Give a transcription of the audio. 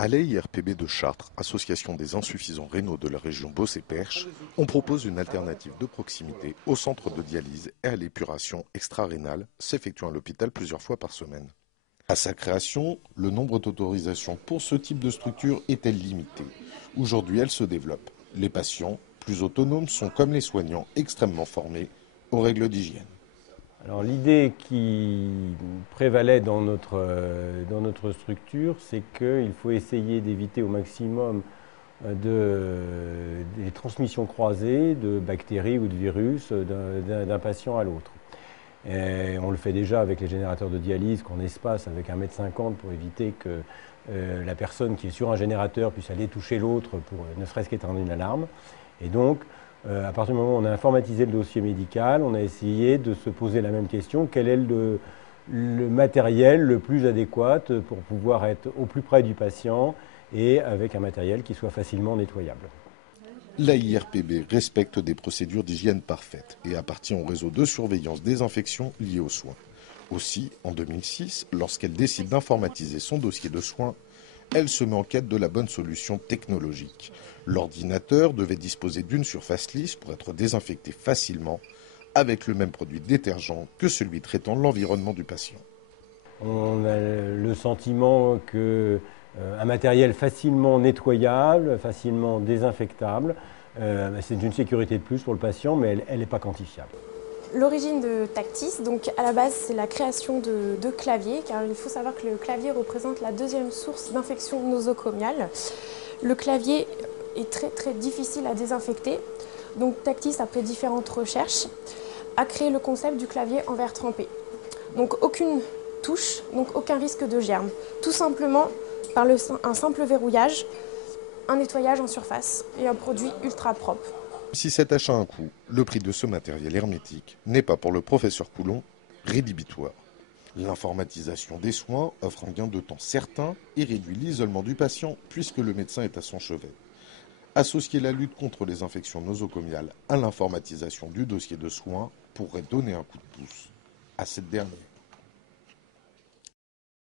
À l'AIRPB de Chartres, association des insuffisants rénaux de la région Beauce-et-Perche, on propose une alternative de proximité au centre de dialyse et à l'épuration extra-rénale s'effectuant à l'hôpital plusieurs fois par semaine. À sa création, le nombre d'autorisations pour ce type de structure était limité. Aujourd'hui, elle se développe. Les patients, plus autonomes, sont comme les soignants extrêmement formés aux règles d'hygiène. Alors l'idée qui prévalait dans notre structure, c'est qu'il faut essayer d'éviter au maximum des transmissions croisées de bactéries ou de virus d'un patient à l'autre. Et on le fait déjà avec les générateurs de dialyse qu'on espace avec 1,50 m pour éviter que la personne qui est sur un générateur puisse aller toucher l'autre pour ne serait-ce qu'éteindre une alarme. Et donc, à partir du moment où on a informatisé le dossier médical, on a essayé de se poser la même question, quel est le matériel le plus adéquat pour pouvoir être au plus près du patient et avec un matériel qui soit facilement nettoyable. L'AIRPB respecte des procédures d'hygiène parfaites et appartient au réseau de surveillance des infections liées aux soins. Aussi, en 2006, lorsqu'elle décide d'informatiser son dossier de soins, elle se met en quête de la bonne solution technologique. L'ordinateur devait disposer d'une surface lisse pour être désinfecté facilement avec le même produit détergent que celui traitant l'environnement du patient. On a le sentiment qu'un matériel facilement nettoyable, facilement désinfectable, c'est une sécurité de plus pour le patient, mais elle n'est pas quantifiable. L'origine de Tactis, donc à la base, c'est la création de claviers, car il faut savoir que le clavier représente la deuxième source d'infection nosocomiale. Le clavier est très difficile à désinfecter, donc Tactis, après différentes recherches, a créé le concept du clavier en verre trempé. Donc aucune touche, donc aucun risque de germe. Tout simplement par un simple verrouillage, un nettoyage en surface et un produit ultra propre. Si cet achat a un coût, le prix de ce matériel hermétique n'est pas pour le professeur Coulon rédhibitoire. L'informatisation des soins offre un gain de temps certain et réduit l'isolement du patient puisque le médecin est à son chevet. Associer la lutte contre les infections nosocomiales à l'informatisation du dossier de soins pourrait donner un coup de pouce à cette dernière.